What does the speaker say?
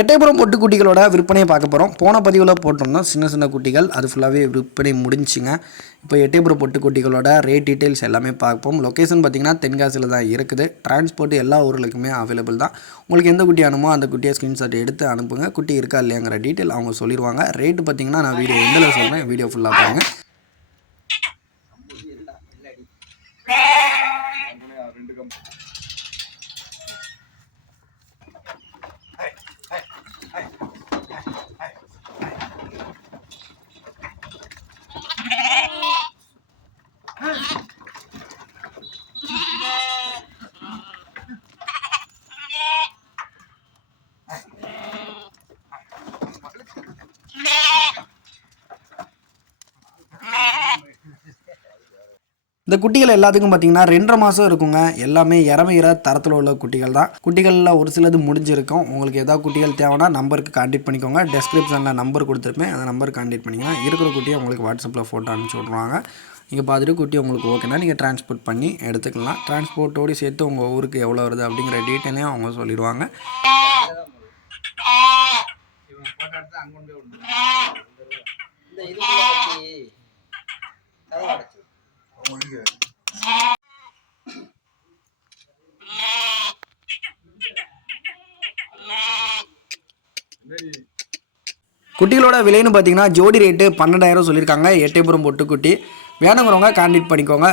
எட்டயபுரம் பொட்டுக்குட்டிகளோட விற்பனையை பார்க்க போகிறோம். போன பதிவில் போட்டிருந்தோம் சின்ன சின்ன குட்டிகள், அது ஃபுல்லாகவே விற்பனை முடிஞ்சுங்க. இப்போ எட்டயபுரம் பொட்டுக்குட்டிகளோட ரேட் டீட்டெயில்ஸ் எல்லாமே பார்ப்போம். லொக்கேஷன் பார்த்திங்கன்னா தென்காசியில் தான் இருக்குது. டிரான்ஸ்போர்ட் எல்லா ஊர்களுக்குமே அவைலபிள் தான். உங்களுக்கு எந்த குட்டி அனுமோ அந்த குட்டியை ஸ்க்ரீன்ஷாட் எடுத்து அனுப்புங்க. குட்டி இருக்கா இல்லையாங்கிற டீட்டெயில் அவங்க சொல்லிடுவாங்க. ரேட்டு பார்த்திங்கன்னா நான் வீடியோ எண்டில் சொல்கிறேன், வீடியோ ஃபுல்லாக பாருங்கள். இந்த குட்டிகள் எல்லாத்துக்கும் பார்த்தீங்கன்னா 2.5 மாதம் இருக்குங்க. எல்லாமே இறமையிற தரத்தில் உள்ள குட்டிகள் தான். குட்டிகளில் ஒரு சிலது முடிஞ்சிருக்கும். உங்களுக்கு ஏதாவது குட்டிகள் தேவைன்னா நம்பருக்கு கான்டெக்ட் பண்ணிக்கோங்க. டெஸ்கிரிப்ஷனில் நம்பர் கொடுத்துருப்பேன், அந்த நம்பருக்கு கான்டெக்ட் பண்ணிங்கன்னா இருக்கிற குட்டியை உங்களுக்கு வாட்ஸ்அப்பில் ஃபோட்டோ அனுப்பிச்சி விட்ருவாங்க. நீங்கள் பார்த்துட்டு குட்டி உங்களுக்கு ஓகேனா நீங்கள் டிரான்ஸ்போர்ட் பண்ணி எடுத்துக்கலாம். டிரான்ஸ்போர்ட்டோடு சேர்த்து உங்கள் ஊருக்கு எவ்வளோ வருது அப்படிங்கிற டீட்டெயிலையும் அவங்க சொல்லிடுவாங்க. குட்டிகளோட விலைன்னு பார்த்தீங்கன்னா ஜோடி ரேட்டு 12,000 சொல்லியிருக்காங்க. எட்டயபுரம் பொட்டுக்குட்டி வேணுங்கிறவங்க கான்டெக்ட் பண்ணிக்கோங்க.